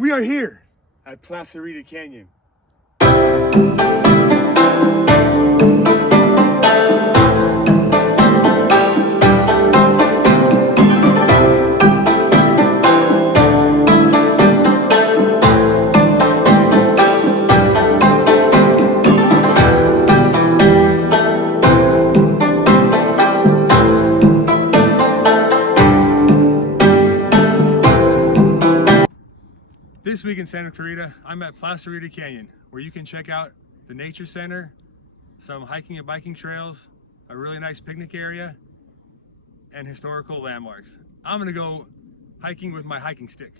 We are here at Placerita Canyon. This week in Santa Clarita, I'm at Placerita Canyon, where you can check out the Nature Center, some hiking and biking trails, a really nice picnic area, and historical landmarks. I'm gonna go hiking with my hiking stick.